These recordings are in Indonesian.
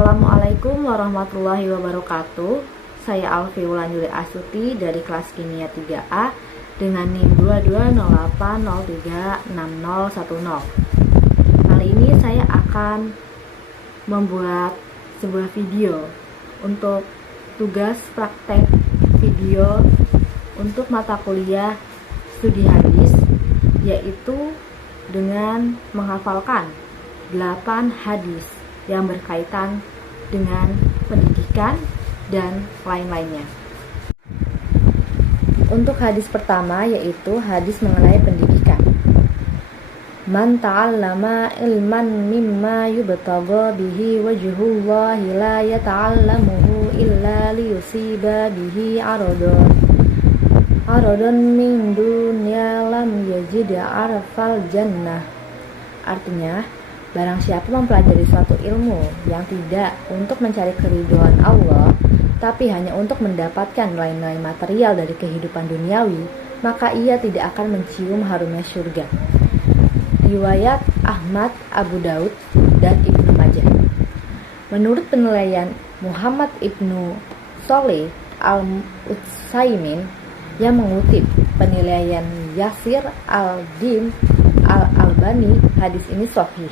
Assalamualaikum warahmatullahi wabarakatuh. Saya Alfi Wulandari Astuti dari kelas Kimia 3A dengan NIM 2208036010. Kali ini saya akan membuat sebuah video untuk tugas praktek video untuk mata kuliah studi hadis, yaitu dengan menghafalkan 8 hadis yang berkaitan dengan pendidikan dan lain-lainnya. Untuk hadis pertama yaitu hadis mengenai pendidikan. Man ta'allama ilman mimma yubtagha bihi wajhullahi la yata'allamuhu illa liyusiba bihi aradan min dunya lam yajid arfal jannah. Artinya, barang siapa mempelajari suatu ilmu yang tidak untuk mencari keridhaan Allah, tapi hanya untuk mendapatkan nilai-nilai material dari kehidupan duniawi, maka ia tidak akan mencium harumnya surga. Riwayat Ahmad, Abu Daud, dan Ibnu Majah. Menurut penilaian Muhammad Ibnu Shalih Al-Utsaimin yang mengutip penilaian Yasir Al-Din Al-Albani, hadis ini sahih,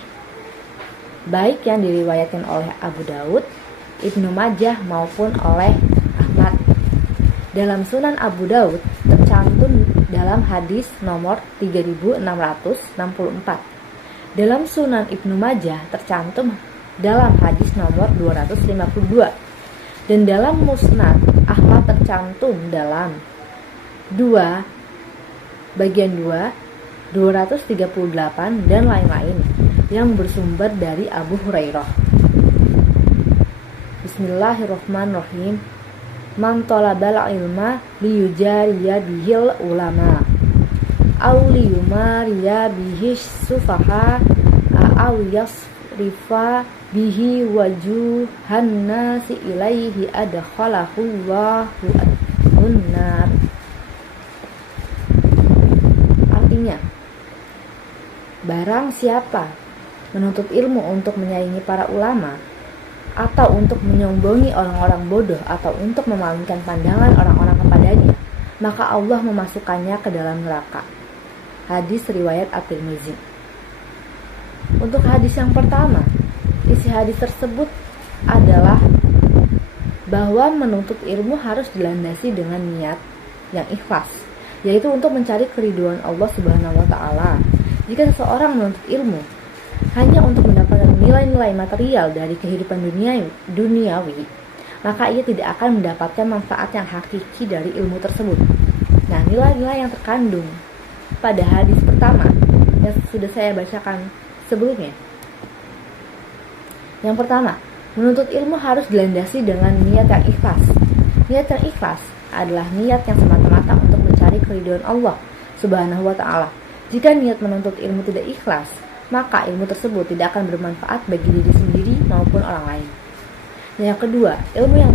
baik yang diriwayatkan oleh Abu Daud, Ibnu Majah maupun oleh Ahmad. Dalam Sunan Abu Daud tercantum dalam hadis nomor 3664. Dalam Sunan Ibnu Majah tercantum dalam hadis nomor 252. Dan dalam Musnad Ahmad tercantum dalam bagian 2, 238 dan lain-lain yang bersumber dari Abu Hurairah. Bismillahirrahmanirrahim. Man talabal ilma liyujariya bihil ulama aw liyumariya bihi sufaha aw yasrifa bihi wajuhan nasi ilaihi adkhalahu Allahu an-nar. Artinya, barang siapa menuntut ilmu untuk menyaingi para ulama, atau untuk menyombongi orang-orang bodoh, atau untuk memalingkan pandangan orang-orang kepadanya, maka Allah memasukkannya ke dalam neraka. Hadis riwayat At-Tirmizi. Untuk hadis yang pertama, isi hadis tersebut adalah bahwa menuntut ilmu harus dilandasi dengan niat yang ikhlas, yaitu untuk mencari keridhaan Allah Subhanahu wa Ta'ala. Jika seseorang menuntut ilmu hanya untuk mendapatkan nilai-nilai material dari kehidupan duniawi, maka ia tidak akan mendapatkan manfaat yang hakiki dari ilmu tersebut. Nah, nilai-nilai yang terkandung pada hadis pertama yang sudah saya bacakan sebelumnya. Yang pertama, menuntut ilmu harus dilandasi dengan niat yang ikhlas. Niat yang ikhlas adalah niat yang semata-mata untuk mencari keridhaan Allah Subhanahu wa Ta'ala. Jika niat menuntut ilmu tidak ikhlas, maka ilmu tersebut tidak akan bermanfaat bagi diri sendiri maupun orang lain. Dan yang kedua, ilmu yang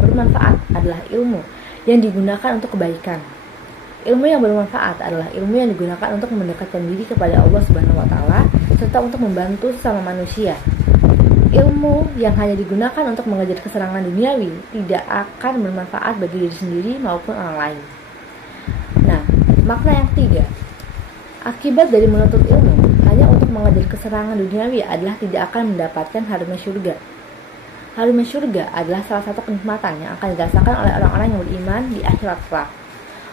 bermanfaat adalah ilmu yang digunakan untuk kebaikan. Ilmu yang bermanfaat adalah ilmu yang digunakan untuk mendekatkan diri kepada Allah Subhanahu wa Ta'ala serta untuk membantu sesama manusia. Ilmu yang hanya digunakan untuk mengejar kesenangan duniawi tidak akan bermanfaat bagi diri sendiri maupun orang lain. Nah, makna yang ketiga, akibat dari menuntut ilmu hanya untuk mengejar kesenangan duniawi adalah tidak akan mendapatkan harumnya surga. Harumnya surga adalah salah satu kenikmatan yang akan dirasakan oleh orang-orang yang beriman di akhirat kelak.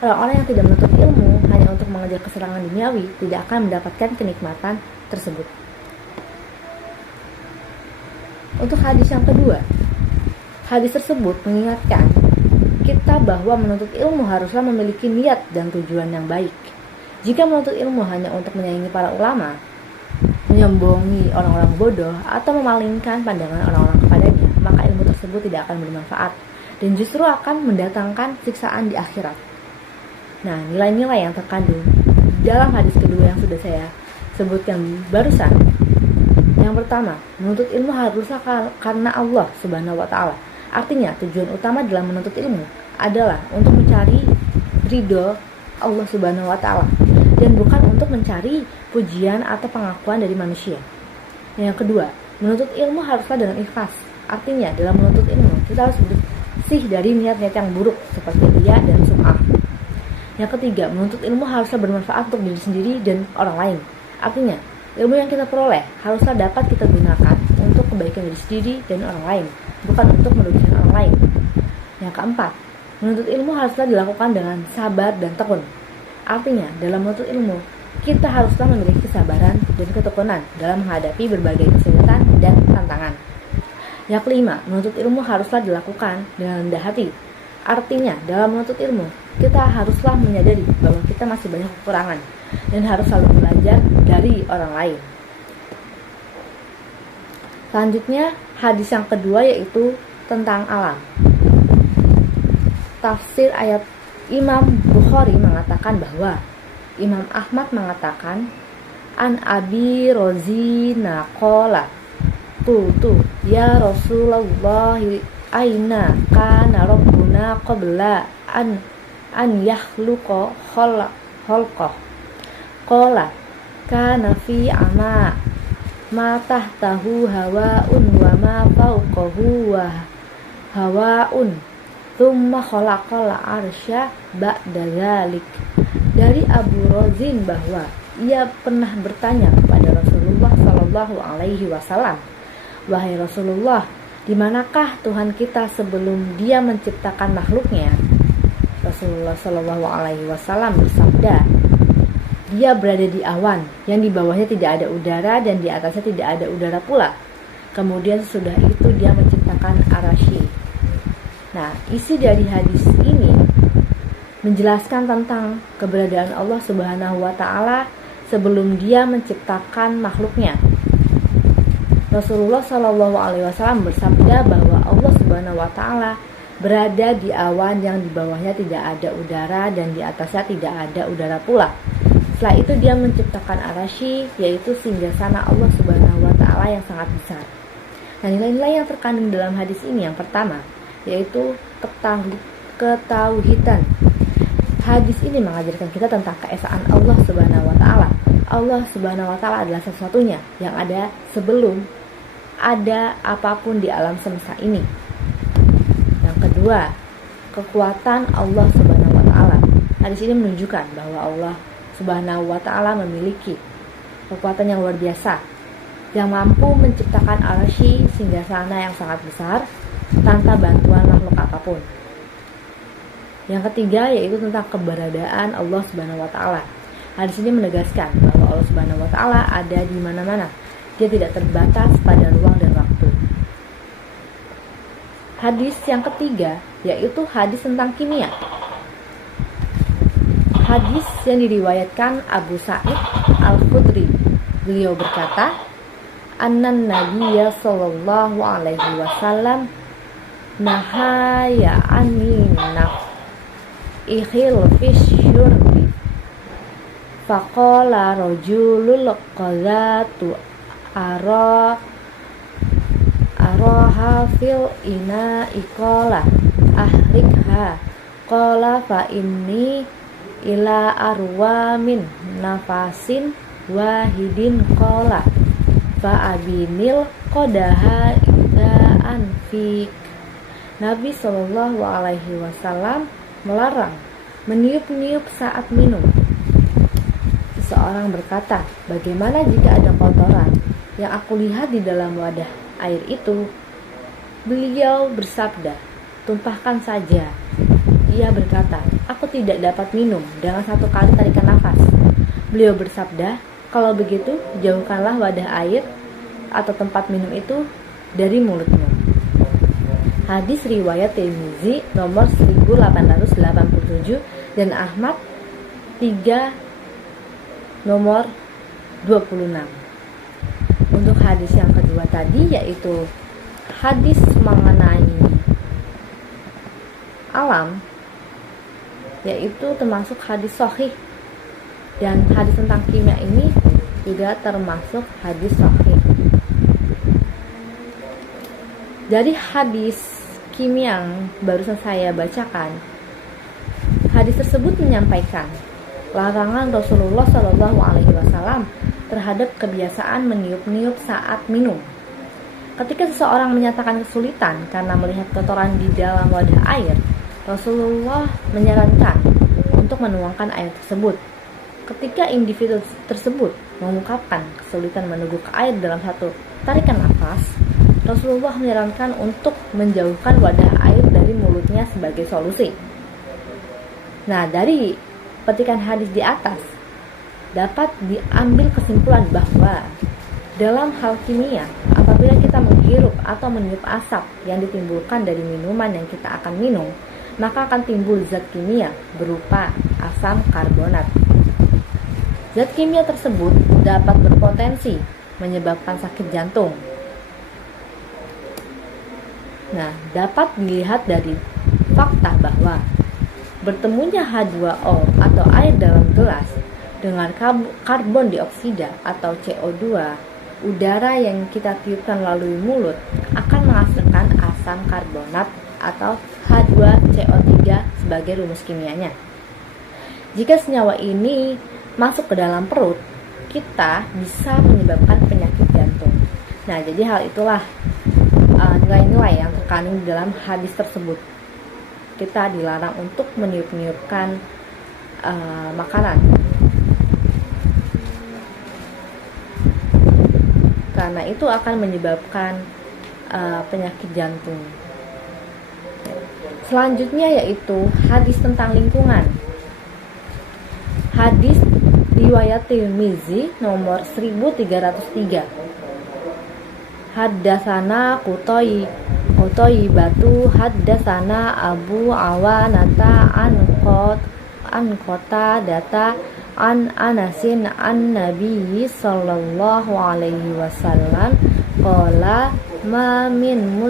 Orang-orang yang tidak menuntut ilmu hanya untuk mengejar kesenangan duniawi tidak akan mendapatkan kenikmatan tersebut. Untuk hadis yang kedua, hadis tersebut mengingatkan kita bahwa menuntut ilmu haruslah memiliki niat dan tujuan yang baik. Jika menuntut ilmu hanya untuk menyaingi para ulama, menyombongi orang-orang bodoh, atau memalingkan pandangan orang-orang kepadanya, maka ilmu tersebut tidak akan bermanfaat dan justru akan mendatangkan siksaan di akhirat. Nah, nilai-nilai yang terkandung dalam hadis kedua yang sudah saya sebutkan barusan. Yang pertama, menuntut ilmu haruslah karena Allah Subhanahu wa Ta'ala. Artinya, tujuan utama dalam menuntut ilmu adalah untuk mencari ridho Allah Subhanahu wa Ta'ala dan bukan untuk mencari pujian atau pengakuan dari manusia. Yang kedua, menuntut ilmu haruslah dengan ikhlas. Artinya dalam menuntut ilmu kita harus bersih dari niat-niat yang buruk seperti riya dan sum'ah. Yang ketiga, menuntut ilmu haruslah bermanfaat untuk diri sendiri dan orang lain. Artinya, ilmu yang kita peroleh haruslah dapat kita gunakan untuk kebaikan diri sendiri dan orang lain, bukan untuk merugikan orang lain. Yang keempat, menuntut ilmu haruslah dilakukan dengan sabar dan tekun. Artinya, dalam menuntut ilmu, kita haruslah memiliki kesabaran dan ketekunan dalam menghadapi berbagai kesulitan dan tantangan. Yang kelima, menuntut ilmu haruslah dilakukan dengan rendah hati. Artinya, dalam menuntut ilmu, kita haruslah menyadari bahwa kita masih banyak kekurangan dan harus selalu belajar dari orang lain. Selanjutnya, hadis yang kedua yaitu tentang alam. Tafsir ayat Imam Bukhari mengatakan bahwa Imam Ahmad mengatakan, An Abi Rozina qala qultu ya Rasulullah aina kana rabbuna qabla an yakhluqa khalqah qala kana fi ama ma tahtahu hawaun wa ma fawqahu wa hawaun thumma khalaqal arsya ba'da dzalik. Dari Abu Rozin bahwa ia pernah bertanya kepada Rasulullah Shallallahu Alaihi Wasallam, wahai Rasulullah, di manakah Tuhan kita sebelum Dia menciptakan makhluknya? Rasulullah Shallallahu Alaihi Wasallam bersabda, Dia berada di awan yang di bawahnya tidak ada udara dan di atasnya tidak ada udara pula. Kemudian sesudah itu Dia menciptakan arasy. Nah, isi dari hadis ini menjelaskan tentang keberadaan Allah Subhanahu wa Ta'ala sebelum Dia menciptakan makhluknya. Rasulullah Shallallahu Alaihi Wasallam bersabda bahwa Allah Subhanahu wa Ta'ala berada di awan yang di bawahnya tidak ada udara dan di atasnya tidak ada udara pula. Setelah itu Dia menciptakan arasy, yaitu singgasana Allah Subhanahu wa Ta'ala yang sangat besar. Nah, nilai-nilai yang terkandung dalam hadis ini yang pertama yaitu ketauhidan. Hadis ini mengajarkan kita tentang keesaan Allah Subhanahu wa Ta'ala. Allah Subhanahu wa Ta'ala adalah sesuatunya yang ada sebelum ada apapun di alam semesta ini. Yang kedua, kekuatan Allah Subhanahu wa Ta'ala. Hadis ini menunjukkan bahwa Allah Subhanahu wa Ta'ala memiliki kekuatan yang luar biasa, yang mampu menciptakan arasy singgasana yang sangat besar tanpa bantuan makhluk apapun. Yang ketiga yaitu tentang keberadaan Allah Subhanahu wa Ta'ala. Hadis ini menegaskan bahwa Allah Subhanahu wa Ta'ala ada di mana-mana. Dia tidak terbatas pada ruang dan waktu. Hadis yang ketiga yaitu hadis tentang kimia. Hadis yang diriwayatkan Abu Sa'id Al-Khudri. Beliau berkata, Annan Nabiyya sallallahu alaihi wasallam nahaya anin ikhil fisyurbi faqala rajulul qadatu araha fil ina iqala ahrikha qala fa inni ila arwa min nafasin wahidin qala fa abinil qadaha idza anfik. Nabi Shallallahu alaihi wasallam melarang meniup-niup saat minum. Seseorang berkata, bagaimana jika ada kotoran yang aku lihat di dalam wadah air itu? Beliau bersabda, tumpahkan saja. Ia berkata, aku tidak dapat minum dengan satu kali tarikan nafas. Beliau bersabda, kalau begitu jauhkanlah wadah air atau tempat minum itu dari mulutmu. Hadis riwayat Tirmizi nomor 1887 dan Ahmad 3 nomor 26. Untuk hadis yang kedua tadi yaitu hadis mengenai alam, yaitu termasuk hadis sahih, dan hadis tentang kimia ini juga termasuk hadis sahih. Dari hadis kimia yang barusan saya bacakan, hadis tersebut menyampaikan larangan Rasulullah Shallallahu Alaihi Wasallam terhadap kebiasaan meniup-niup saat minum. Ketika seseorang menyatakan kesulitan karena melihat kotoran di dalam wadah air, Rasulullah menyarankan untuk menuangkan air tersebut. Ketika individu tersebut mengungkapkan kesulitan meneguk air dalam satu tarikan nafas, Rasulullah menyarankan untuk menjauhkan wadah air dari mulutnya sebagai solusi. Nah, dari petikan hadis di atas dapat diambil kesimpulan bahwa dalam hal kimia, apabila kita menghirup atau meniup asap yang ditimbulkan dari minuman yang kita akan minum, maka akan timbul zat kimia berupa asam karbonat. Zat kimia tersebut dapat berpotensi menyebabkan sakit jantung. Nah, dapat dilihat dari fakta bahwa bertemunya H2O atau air dalam gelas dengan karbon dioksida atau CO2, udara yang kita tiupkan melalui mulut akan menghasilkan asam karbonat atau H2CO3 sebagai rumus kimianya. Jika senyawa ini masuk ke dalam perut, kita bisa menyebabkan penyakit jantung. Nah, jadi hal itulah nilai-nilai yang terkandung di dalam hadis tersebut. Kita dilarang untuk meniup-niupkan makanan, karena itu akan menyebabkan penyakit jantung. Selanjutnya yaitu hadis tentang lingkungan. Hadis riwayat Tirmizi nomor 1303. Haddatsana Qutaibatu haddatsana Abu Awanata an Qatadata an Anasin an Nabi sallallahu alaihi wasallam qala ma min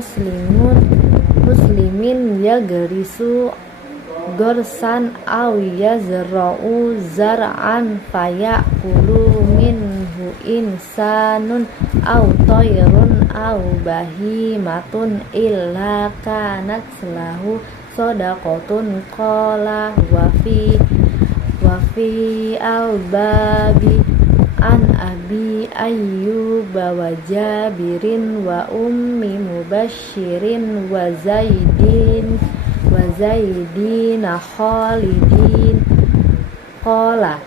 muslimin yagrisu gorsan aw yazra'u zar'an fayakulu minhu insanun aw tayrun aw bahimatun illa kanat lahu sadaqatun qala wa fi al-babi an Abi Ayyub wa Jabirin wa Ummi Mubashirin wa Zaidin Khalidin qala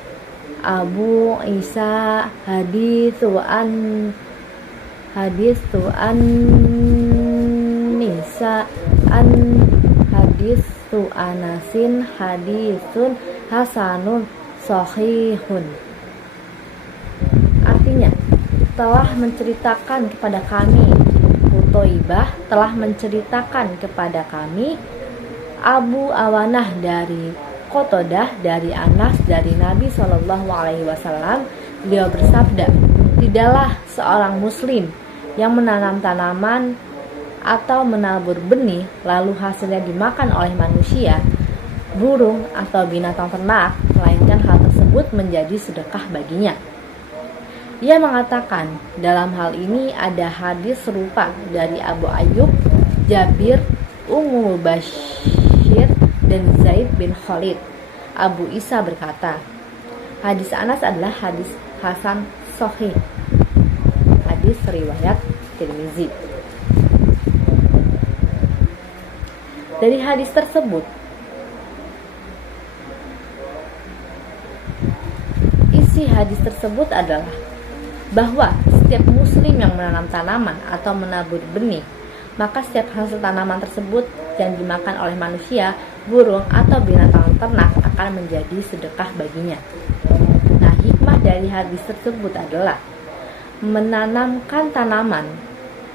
Abu Isa hadithu Anasin hadithun hasanun sahihun. Artinya, telah menceritakan kepada kami, Qutaibah telah menceritakan kepada kami, Abu Awanah dari Qatadah dari Anas dari Nabi SAW, beliau bersabda, tidaklah seorang muslim yang menanam tanaman atau menabur benih lalu hasilnya dimakan oleh manusia, burung atau binatang ternak, melainkan hal tersebut menjadi sedekah baginya. Ia mengatakan, dalam hal ini ada hadis serupa dari Abu Ayyub, Jabir, Ummu Bashir, dan Zaid bin Khalid. Abu Isa berkata, hadis Anas adalah hadis hasan sahih. Hadis riwayat Tirmizi. Dari hadis tersebut, isi hadis tersebut adalah bahwa setiap muslim yang menanam tanaman atau menabur benih, maka setiap hasil tanaman tersebut yang dimakan oleh manusia, burung atau binatang ternak akan menjadi sedekah baginya. Nah, hikmah dari hadis tersebut adalah menanamkan tanaman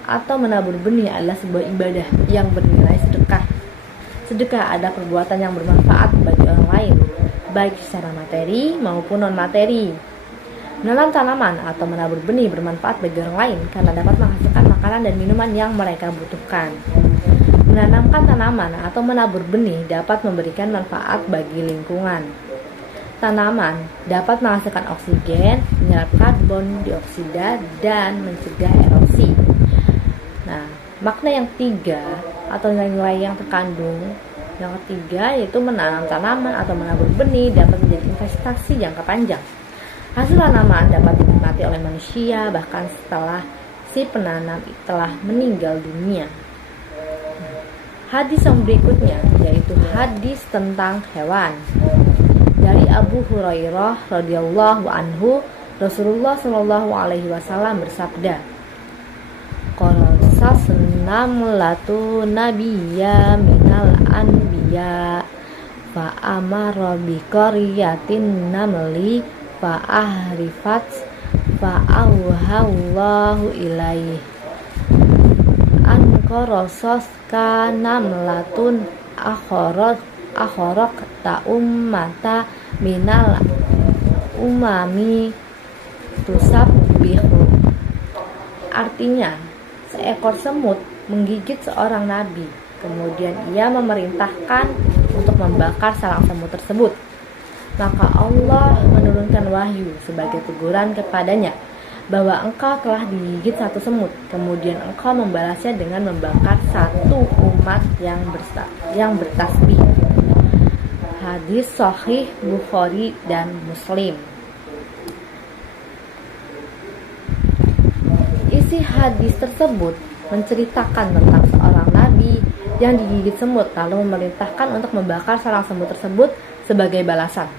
atau menabur benih adalah sebuah ibadah yang bernilai sedekah. Sedekah adalah perbuatan yang bermanfaat bagi orang lain, baik secara materi maupun non-materi. Menanam tanaman atau menabur benih bermanfaat bagi orang lain karena dapat menghasilkan makanan dan minuman yang mereka butuhkan. Menanamkan tanaman atau menabur benih dapat memberikan manfaat bagi lingkungan. Tanaman dapat menghasilkan oksigen, menyerap karbon dioksida, dan mencegah erosi. Nah, makna yang tiga atau nilai-nilai yang terkandung yang ketiga yaitu menanam tanaman atau menabur benih dapat menjadi investasi jangka panjang. Hasil tanaman dapat dinikmati oleh manusia bahkan setelah si penanam telah meninggal dunia. Hadis yang berikutnya yaitu hadis tentang hewan. Dari Abu Hurairah radhiyallahu anhu, Rasulullah shallallahu alaihi wasallam bersabda, "Qarasas namlatu nabiyya minal anbiya fa amara bi qaryatin namli fa ahrifat fa auhallahu ilaih an qarasas ka namlatun akhorak ta ummata minal umami tusabbihu." Artinya, seekor semut menggigit seorang nabi, kemudian ia memerintahkan untuk membakar sarang semut tersebut. Maka Allah menurunkan wahyu sebagai teguran kepadanya bahwa engkau telah digigit satu semut, kemudian engkau membalasnya dengan membakar satu umat yang bertasbih. Hadis Sahih Bukhari dan Muslim. Isi hadis tersebut menceritakan tentang seorang nabi yang digigit semut lalu memerintahkan untuk membakar sarang semut tersebut sebagai balasan.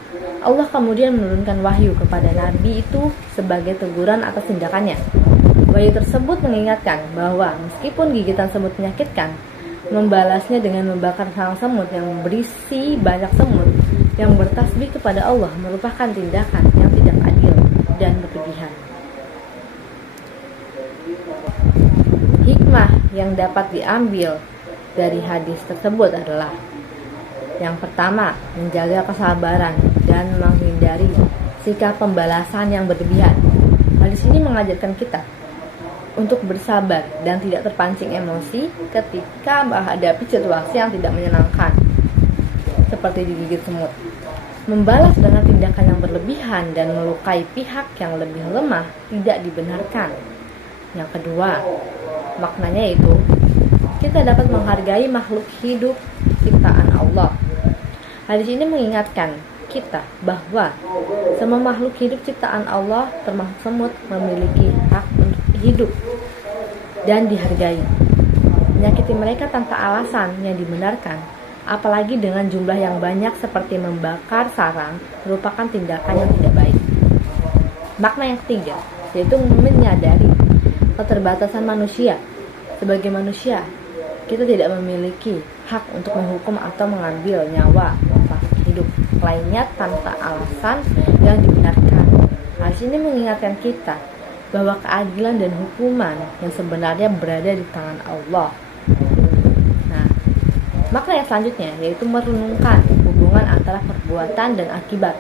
Allah kemudian menurunkan wahyu kepada nabi itu sebagai teguran atas tindakannya. Wahyu tersebut mengingatkan bahwa meskipun gigitan semut menyakitkan, membalasnya dengan membakar sarang semut yang berisi banyak semut yang bertasbih kepada Allah merupakan tindakan yang tidak adil dan berlebihan. Hikmah yang dapat diambil dari hadis tersebut adalah: yang pertama, menjaga kesabaran dan menghindari sikap pembalasan yang berlebihan. Hadis ini mengajarkan kita untuk bersabar dan tidak terpancing emosi ketika menghadapi situasi yang tidak menyenangkan, seperti digigit semut. Membalas dengan tindakan yang berlebihan dan melukai pihak yang lebih lemah tidak dibenarkan. Yang kedua, maknanya yaitu kita dapat menghargai makhluk hidup ciptaan Allah. Hadis ini mengingatkan kita bahwa semua makhluk hidup ciptaan Allah termasuk semut memiliki hak untuk hidup dan dihargai. Menyakiti mereka tanpa alasan yang dibenarkan, apalagi dengan jumlah yang banyak seperti membakar sarang, merupakan tindakan yang tidak baik. Makna yang ketiga yaitu menyadari keterbatasan manusia. Sebagai manusia, kita tidak memiliki hak untuk menghukum atau mengambil nyawa makhluk hidup lainnya tanpa alasan yang dibenarkan. Hadis ini mengingatkan kita bahwa keadilan dan hukuman yang sebenarnya berada di tangan Allah. Nah, makna yang selanjutnya yaitu merenungkan hubungan antara perbuatan dan akibat.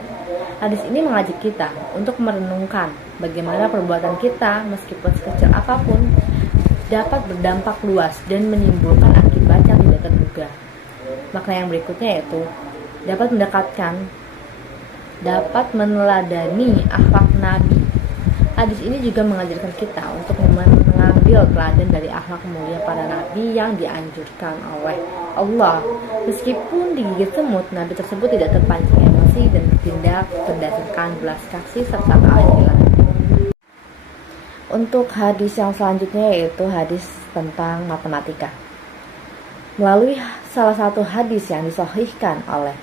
Hadis ini mengajak kita untuk merenungkan bagaimana perbuatan kita meskipun sekecil apapun dapat berdampak luas dan menimbulkan akibat yang tidak terduga. Makna yang berikutnya yaitu dapat meneladani akhlak Nabi. Hadis ini juga mengajarkan kita untuk mengambil teladan dari akhlak mulia para Nabi yang dianjurkan oleh Allah. Meskipun digigit semut, Nabi tersebut tidak terpancing emosi dan bertindak berdasarkan belas kasih serta keadilan. Untuk hadis yang selanjutnya yaitu hadis tentang matematika. Melalui salah satu hadis yang disahihkan oleh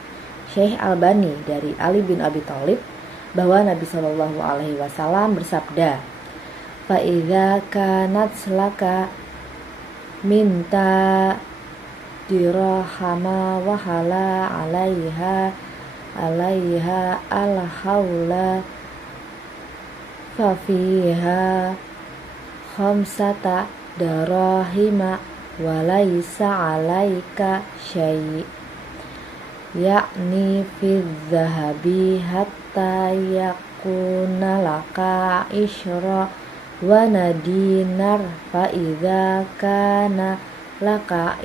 Syekh Albani dari Ali bin Abi Thalib bahwa Nabi Shallallahu Alaihi Wasallam bersabda, "Fa idza kanat laka minta dirahama wahala alaiha al haula fa fiha khamsata darahima walaysa alaika syai' yakni fi dhahabi hatta yakuna laka isyra wa nadinar fa idza kana laka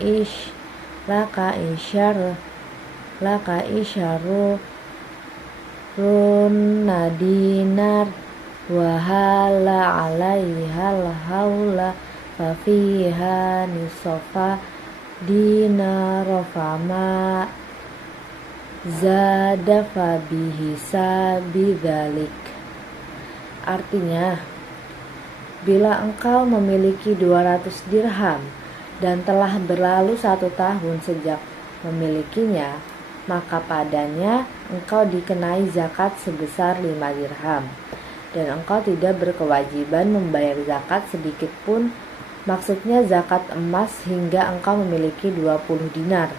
isyaru run nadinar wahala alaihal haula fafiha nisofa dinarofama zada fabihi sabidzalik. Artinya, Bila engkau memiliki 200 dirham dan telah berlalu 1 tahun sejak memilikinya, maka padanya engkau dikenai zakat sebesar 5 dirham, dan engkau tidak berkewajiban membayar zakat sedikit pun, maksudnya zakat emas, hingga engkau memiliki 20 dinar.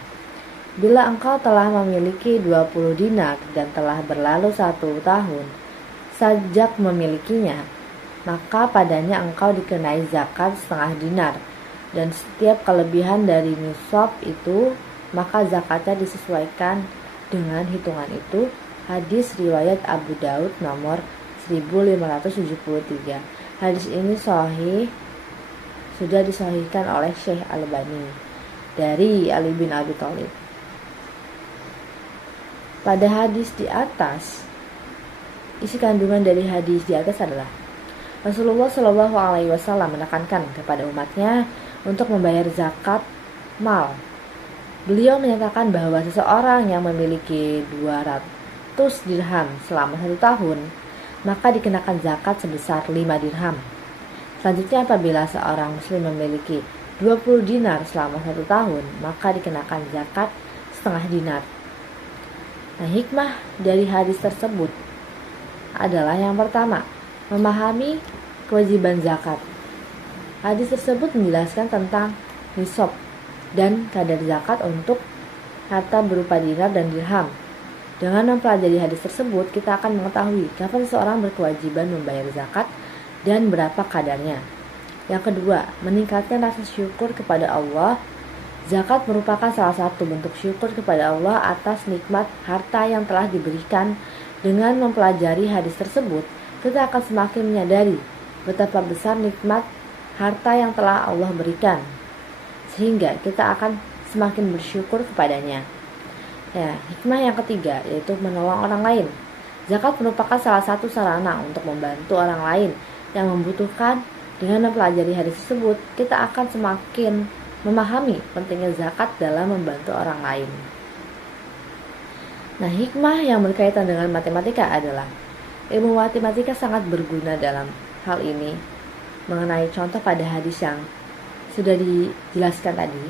Bila engkau telah memiliki 20 dinar dan telah berlalu 1 tahun sejak memilikinya, maka padanya engkau dikenai zakat setengah dinar, dan setiap kelebihan dari nisab itu maka zakatnya disesuaikan dengan hitungan itu. Hadis riwayat Abu Daud nomor 1573. Hadis ini sahih, sudah disahihkan oleh Syekh Albani dari Ali bin Abi Thalib. Pada hadis di atas, isi kandungan dari hadis di atas adalah Rasulullah Shallallahu Alaihi Wasallam menekankan kepada umatnya untuk membayar zakat mal. Beliau menyatakan bahwa seseorang yang memiliki 200 dirham selama 1 tahun, maka dikenakan zakat sebesar 5 dirham. Selanjutnya, apabila seorang muslim memiliki 20 dinar selama 1 tahun, maka dikenakan zakat setengah dinar. Nah, hikmah dari hadis tersebut adalah yang pertama, memahami kewajiban zakat. Hadis tersebut menjelaskan tentang nisab dan kadar zakat untuk harta berupa dinar dan dirham. Dengan mempelajari hadis tersebut, kita akan mengetahui kapan seseorang berkewajiban membayar zakat dan berapa kadarnya. Yang kedua, meningkatkan rasa syukur kepada Allah. Zakat merupakan salah satu bentuk syukur kepada Allah atas nikmat harta yang telah diberikan. Dengan mempelajari hadis tersebut, kita akan semakin menyadari betapa besar nikmat harta yang telah Allah berikan, sehingga kita akan semakin bersyukur kepadanya. Ya, hikmah yang ketiga yaitu menolong orang lain. Zakat merupakan salah satu sarana untuk membantu orang lain yang membutuhkan. Dengan mempelajari hadis tersebut, kita akan semakin memahami pentingnya zakat dalam membantu orang lain. Nah, hikmah yang berkaitan dengan matematika adalah ilmu matematika sangat berguna dalam hal ini. Mengenai contoh pada hadis yang sudah dijelaskan tadi,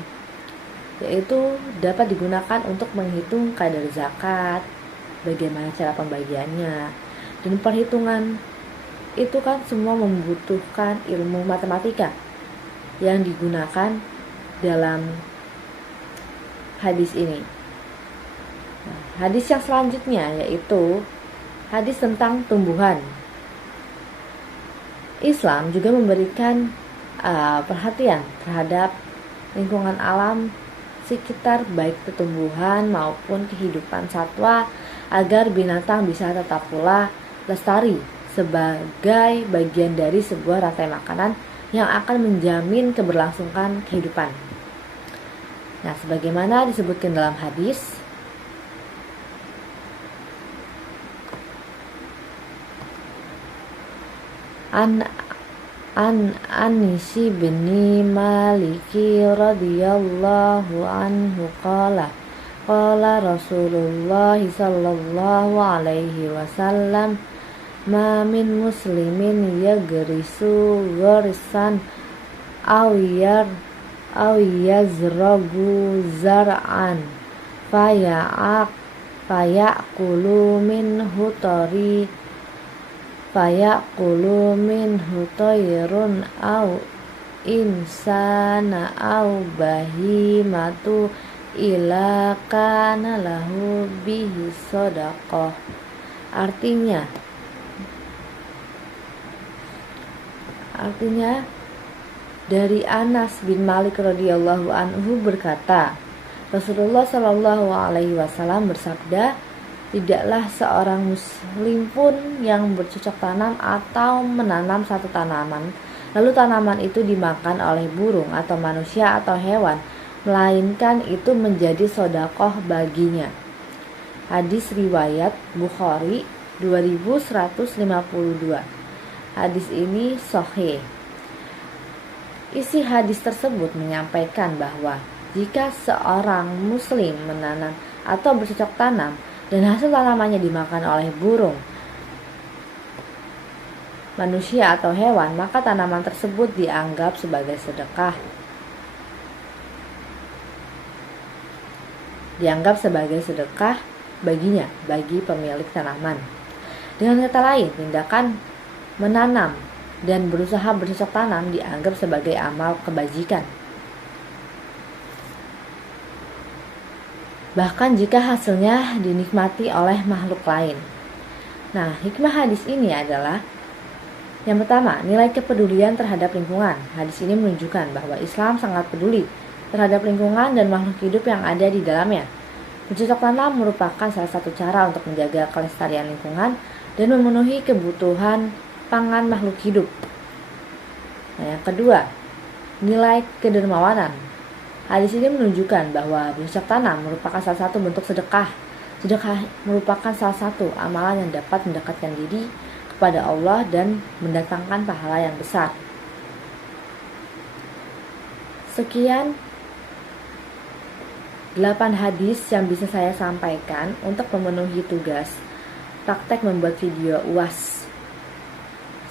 yaitu dapat digunakan untuk menghitung kadar zakat, bagaimana cara pembagiannya, dan perhitungan itu kan semua membutuhkan ilmu matematika yang digunakan dalam hadis ini. Nah, hadis yang selanjutnya yaitu hadis tentang tumbuhan. Islam juga memberikan perhatian terhadap lingkungan alam sekitar, baik tumbuhan maupun kehidupan satwa, agar binatang bisa tetap pula lestari sebagai bagian dari sebuah rantai makanan yang akan menjamin keberlangsungan kehidupan. Nah, sebagaimana disebutkan dalam hadis, Anisi bin Maliki radhiyallahu anhu qala Rasulullah sallallahu alaihi wasallam, ma min muslimin yagrisu gharisan aw yazragu zar'an fayaqulu minhu tayrun au insana au bahimatu ila kana lahu bihi sadaqah. Artinya dari Anas bin Malik radhiyallahu anhu berkata, Rasulullah Shallallahu alaihi wasallam bersabda, tidaklah seorang muslim pun yang bercocok tanam atau menanam satu tanaman, lalu tanaman itu dimakan oleh burung atau manusia atau hewan, melainkan itu menjadi sedekah baginya. Hadis riwayat Bukhari 2152. Hadis ini sahih. Isi hadis tersebut menyampaikan bahwa jika seorang muslim menanam atau bercocok tanam dan hasil tanamannya dimakan oleh burung, manusia atau hewan, maka tanaman tersebut dianggap sebagai sedekah. Baginya, bagi pemilik tanaman. Dengan kata lain, tindakan menanam dan berusaha bercocok tanam dianggap sebagai amal kebajikan. Bahkan jika hasilnya dinikmati oleh makhluk lain. Nah, hikmah hadis ini adalah yang pertama, nilai kepedulian terhadap lingkungan. Hadis ini menunjukkan bahwa Islam sangat peduli terhadap lingkungan dan makhluk hidup yang ada di dalamnya. Bercocok tanam merupakan salah satu cara untuk menjaga kelestarian lingkungan dan memenuhi kebutuhan pangan makhluk hidup. Nah, yang kedua, nilai kedermawanan. Hadis ini menunjukkan bahwa bercocok tanam merupakan salah satu bentuk sedekah. Sedekah merupakan salah satu amalan yang dapat mendekatkan diri kepada Allah dan mendatangkan pahala yang besar. Sekian 8 hadis yang bisa saya sampaikan untuk memenuhi tugas praktek membuat video UAS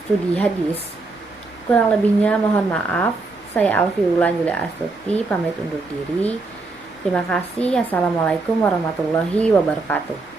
studi hadis. Kurang lebihnya mohon maaf. Saya Alfiula Julia Astuti pamit undur diri. Terima kasih. Assalamualaikum warahmatullahi wabarakatuh.